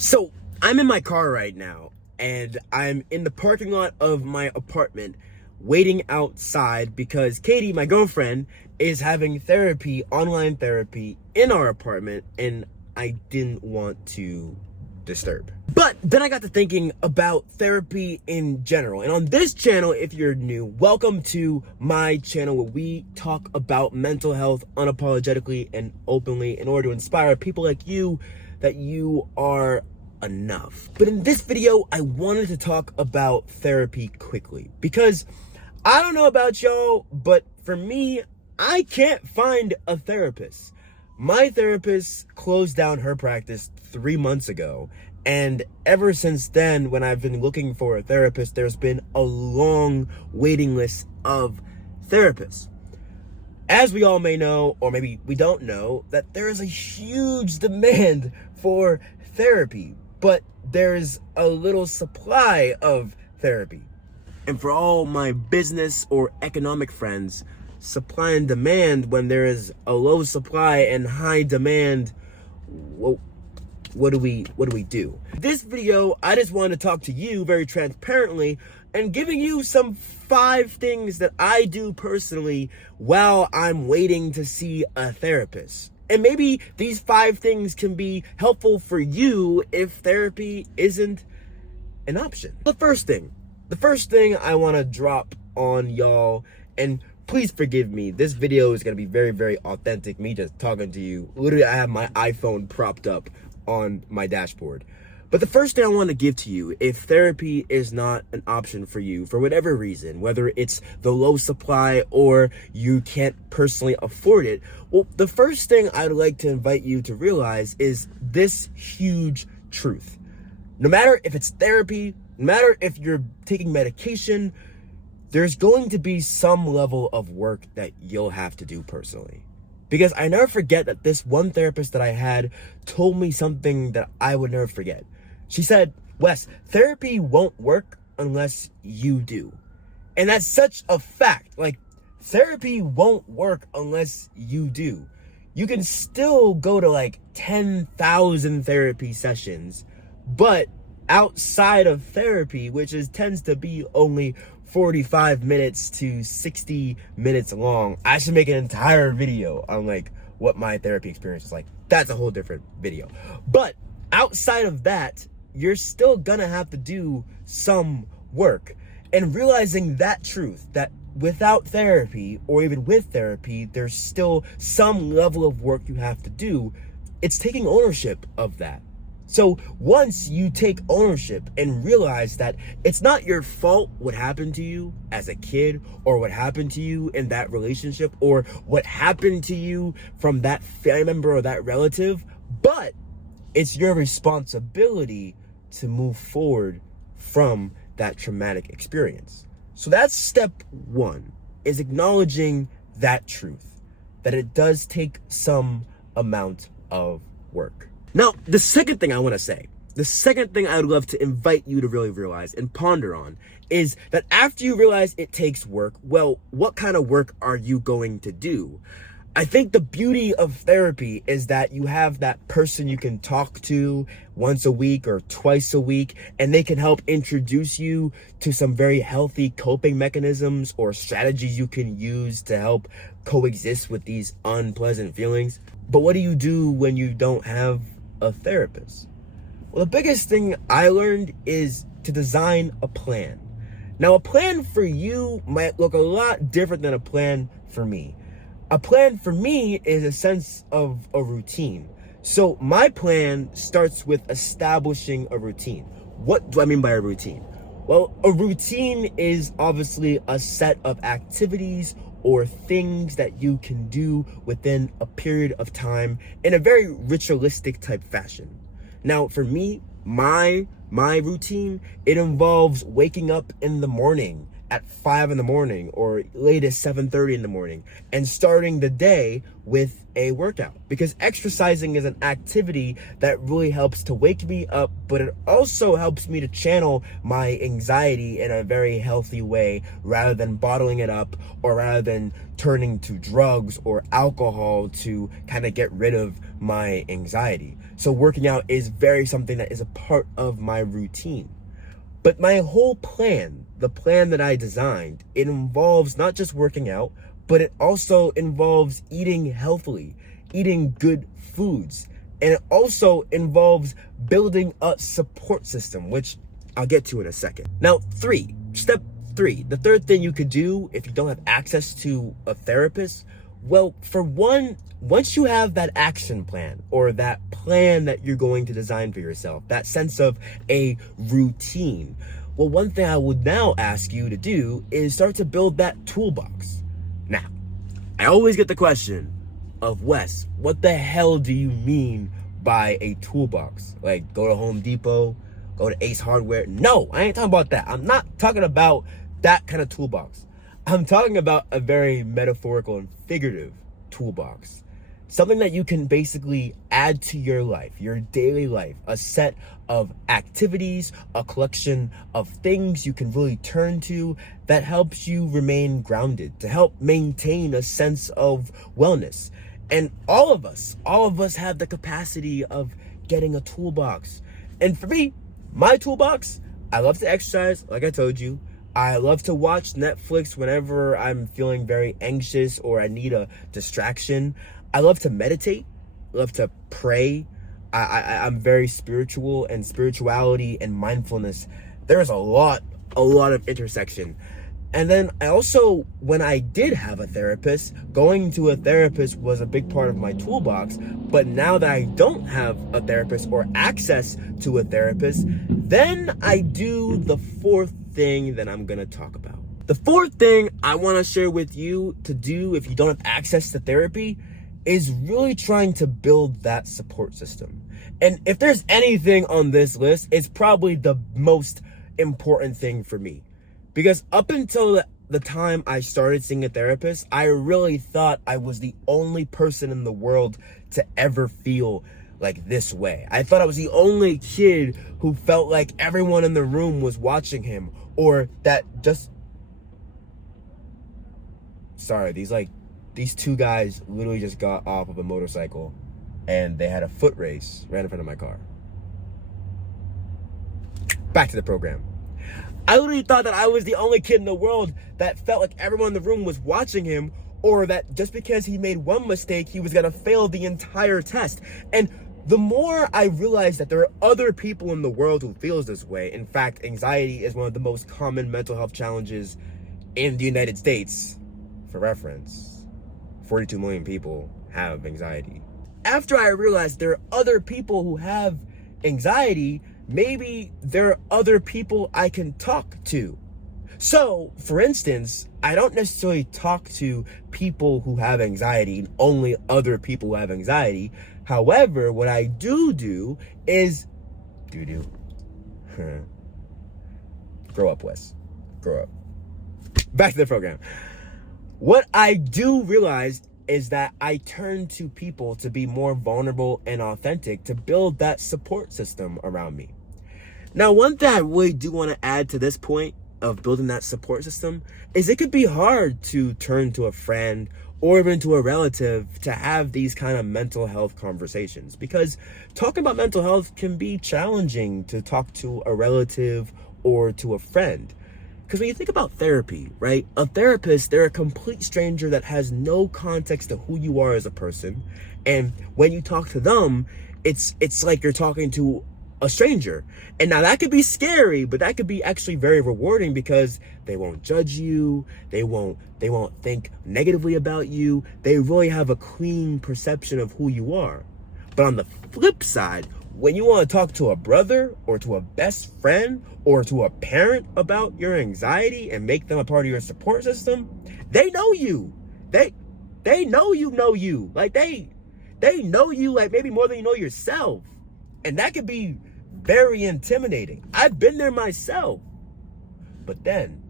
So I'm in my car right now, and I'm in the parking lot of my apartment waiting outside because Katie, my girlfriend, is having therapy, online therapy in our apartment, and I didn't want to disturb. But then I got to thinking about therapy in general. And on this channel, if you're new, welcome to my channel where we talk about mental health unapologetically and openly in order to inspire people like you that you are enough. But in this video, I wanted to talk about therapy quickly because I don't know about y'all, but for me, I can't find a therapist. My therapist closed down her practice 3 months ago, and ever since then, when I've been looking for a therapist, there's been a long waiting list of therapists. As we all may know, or maybe we don't know, that there is a huge demand for therapy, but there's a little supply of therapy. And for all my business or economic friends, supply and demand, when there is a low supply and high demand, well, what do we do? This video, I just wanted to talk to you very transparently and giving you some 5 things that I do personally while I'm waiting to see a therapist. And maybe these 5 things can be helpful for you if therapy isn't an option. The first thing I want to drop on y'all, and please forgive me, this video is going to be very, very authentic, me just talking to you. Literally, I have my iPhone propped up on my dashboard. But the first thing I want to give to you, if therapy is not an option for you for whatever reason, whether it's the low supply or you can't personally afford it, well, the first thing I'd like to invite you to realize is this huge truth. No matter if it's therapy, no matter if you're taking medication, there's going to be some level of work that you'll have to do personally. Because I never forget that this one therapist that I had told me something that I would never forget. She said, "Wes, therapy won't work unless you do." And that's such a fact. Like, therapy won't work unless you do. You can still go to like 10,000 therapy sessions, but outside of therapy, which tends to be only 45 minutes to 60 minutes long. I should make an entire video on like what my therapy experience is like. That's a whole different video. But outside of that, you're still gonna have to do some work. And realizing that truth, that without therapy or even with therapy, there's still some level of work you have to do. It's taking ownership of that. So once you take ownership and realize that it's not your fault what happened to you as a kid or what happened to you in that relationship or what happened to you from that family member or that relative, but it's your responsibility to move forward from that traumatic experience. So that's step 1, is acknowledging that truth, that it does take some amount of work. Now, the second thing I want to say, the second thing I would love to invite you to really realize and ponder on is that after you realize it takes work, well, what kind of work are you going to do? I think the beauty of therapy is that you have that person you can talk to once a week or twice a week, and they can help introduce you to some very healthy coping mechanisms or strategies you can use to help coexist with these unpleasant feelings. But what do you do when you don't have a therapist? Well, the biggest thing I learned is to design a plan. Now, a plan for you might look a lot different than a plan for me. A plan for me is a sense of a routine. So my plan starts with establishing a routine. What do I mean by a routine? Well, a routine is obviously a set of activities or things that you can do within a period of time in a very ritualistic type fashion. Now, for me, my routine, it involves waking up in the morning, at 5 in the morning or latest 7:30 in the morning and starting the day with a workout, because exercising is an activity that really helps to wake me up, but it also helps me to channel my anxiety in a very healthy way rather than bottling it up or rather than turning to drugs or alcohol to kind of get rid of my anxiety. So working out is very something that is a part of my routine. But my whole plan, the plan that I designed, it involves not just working out, but it also involves eating healthily, eating good foods. And it also involves building a support system, which I'll get to in a second. Now, step three, the third thing you could do if you don't have access to a therapist, well, for one, once you have that action plan or that plan that you're going to design for yourself, that sense of a routine, well, one thing I would now ask you to do is start to build that toolbox. Now, I always get the question of, Wes, what the hell do you mean by a toolbox? Like, go to Home Depot, go to Ace Hardware? No, I ain't talking about that. I'm not talking about that kind of toolbox. I'm talking about a very metaphorical and figurative toolbox. Something that you can basically add to your life, your daily life, a set of activities, a collection of things you can really turn to that helps you remain grounded, to help maintain a sense of wellness. And all of us have the capacity of getting a toolbox. And for me, my toolbox, I love to exercise, like I told you. I love to watch Netflix whenever I'm feeling very anxious or I need a distraction. I love to meditate, love to pray. I'm very spiritual, and spirituality and mindfulness, there's a lot of intersection. And then I also, when I did have a therapist, going to a therapist was a big part of my toolbox. But now that I don't have a therapist or access to a therapist, then I do the fourth thing that I'm gonna talk about. The fourth thing I wanna share with you to do if you don't have access to therapy is really trying to build that support system. And if there's anything on this list, it's probably the most important thing for me. Because up until the time I started seeing a therapist, I really thought I was the only person in the world to ever feel like this way. I thought I was the only kid who felt like everyone in the room was watching him, or that just... Sorry, these two guys literally just got off of a motorcycle and they had a foot race right in front of my car. Back to the program. I literally thought that I was the only kid in the world that felt like everyone in the room was watching him, or that just because he made one mistake, he was gonna fail the entire test. And the more I realized that there are other people in the world who feels this way, in fact, anxiety is one of the most common mental health challenges in the United States. For reference, 42 million people have anxiety. After I realized there are other people who have anxiety, maybe there are other people I can talk to. So, for instance, I don't necessarily talk to people who have anxiety, only other people who have anxiety. However, what I do is... Grow up, Wes. Grow up. Back to the program. What I do realize is that I turn to people to be more vulnerable and authentic, to build that support system around me. Now, one thing I really do want to add to this point of building that support system is it could be hard to turn to a friend or even to a relative to have these kind of mental health conversations, because talking about mental health can be challenging to talk to a relative or to a friend. Because when you think about therapy, right? A therapist, they're a complete stranger that has no context to who you are as a person. And when you talk to them, it's like you're talking to a stranger. And now that could be scary, but that could be actually very rewarding, because they won't judge you. They won't think negatively about you. They really have a clean perception of who you are. But on the flip side, when you want to talk to a brother or to a best friend or to a parent about your anxiety and make them a part of your support system, they know you. They know you. Like they know you like maybe more than you know yourself. And that could be very intimidating. I've been there myself. But then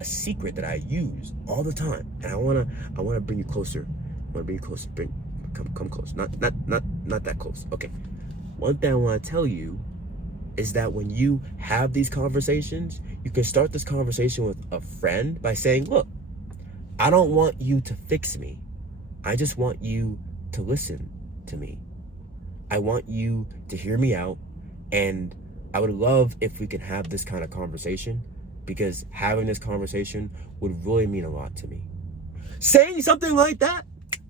a secret that I use all the time, and I wanna bring you closer. I wanna bring you closer. Come close. Not that close. Okay. One thing I want to tell you is that when you have these conversations, you can start this conversation with a friend by saying, look, I don't want you to fix me. I just want you to listen to me. I want you to hear me out, and I would love if we could have this kind of conversation, because having this conversation would really mean a lot to me. Saying something like that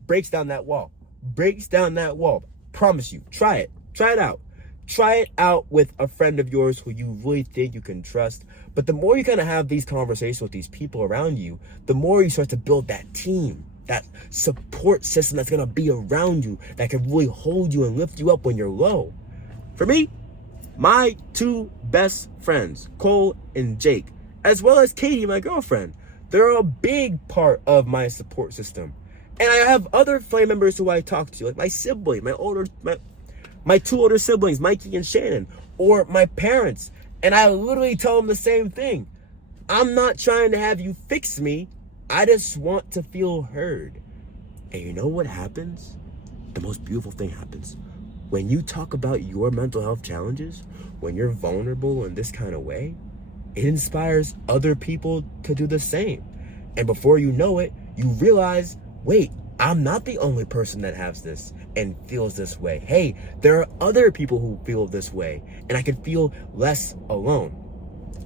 breaks down that wall. Promise you. Try it. Try it out. Try it out with a friend of yours who you really think you can trust. But the more you kind of have these conversations with these people around you, the more you start to build that team, that support system that's going to be around you, that can really hold you and lift you up when you're low. For me, my two best friends, Cole and Jake, as well as Katie, my girlfriend, they're a big part of my support system. And I have other family members who I talk to, like my sibling, my two older siblings, Mikey and Shannon, or my parents. And I literally tell them the same thing. I'm not trying to have you fix me. I just want to feel heard. And you know what happens? The most beautiful thing happens. When you talk about your mental health challenges, when you're vulnerable in this kind of way, it inspires other people to do the same. And before you know it, you realize, wait, I'm not the only person that has this and feels this way. Hey, there are other people who feel this way, and I can feel less alone.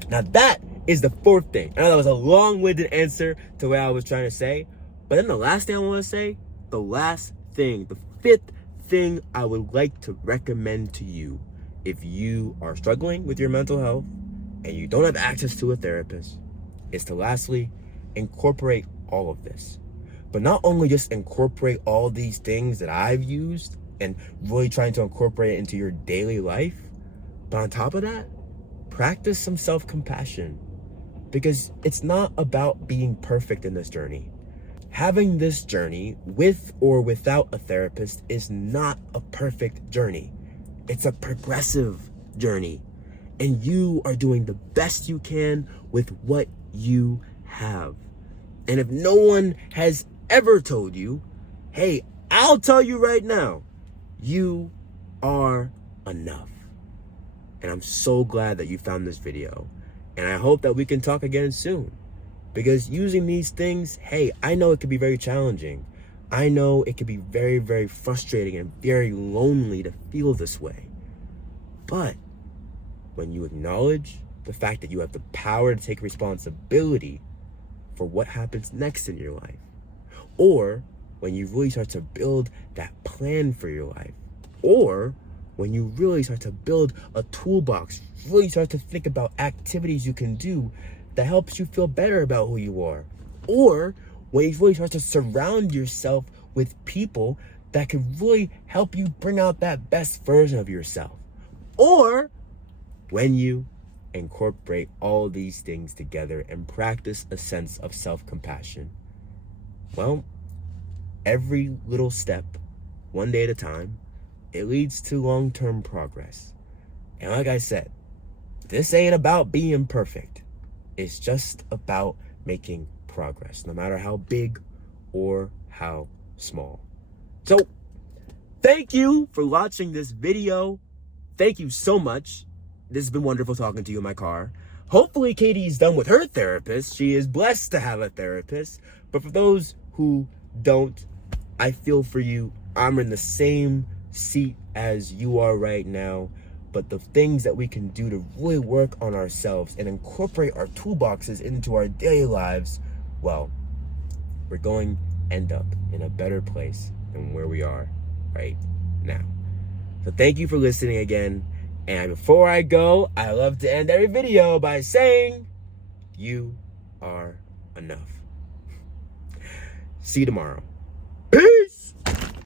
Now that is the fourth thing. I know that was a long-winded answer to what I was trying to say, but then the last thing I want to say, the fifth thing I would like to recommend to you, if you are struggling with your mental health and you don't have access to a therapist, is to lastly incorporate all of this. But not only just incorporate all these things that I've used and really trying to incorporate it into your daily life, but on top of that, practice some self-compassion, because it's not about being perfect in this journey. Having this journey with or without a therapist is not a perfect journey. It's a progressive journey, and you are doing the best you can with what you have. And if no one has ever told you, hey, I'll tell you right now, you are enough. And I'm so glad that you found this video. And I hope that we can talk again soon. Because using these things, hey, I know it can be very challenging. I know it can be very, very frustrating and very lonely to feel this way. But when you acknowledge the fact that you have the power to take responsibility for what happens next in your life, or when you really start to build that plan for your life, or when you really start to build a toolbox, really start to think about activities you can do that helps you feel better about who you are, or when you really start to surround yourself with people that can really help you bring out that best version of yourself, or when you incorporate all these things together and practice a sense of self-compassion, well, every little step, one day at a time, it leads to long-term progress. And like I said, this ain't about being perfect. It's just about making progress, no matter how big or how small. So, thank you for watching this video. Thank you so much. This has been wonderful talking to you in my car. Hopefully Katie's done with her therapist. She is blessed to have a therapist. But for those who don't, I feel for you. I'm in the same seat as you are right now. But the things that we can do to really work on ourselves and incorporate our toolboxes into our daily lives, well, we're going to end up in a better place than where we are right now. So thank you for listening again. And before I go, I love to end every video by saying, you are enough. See you tomorrow.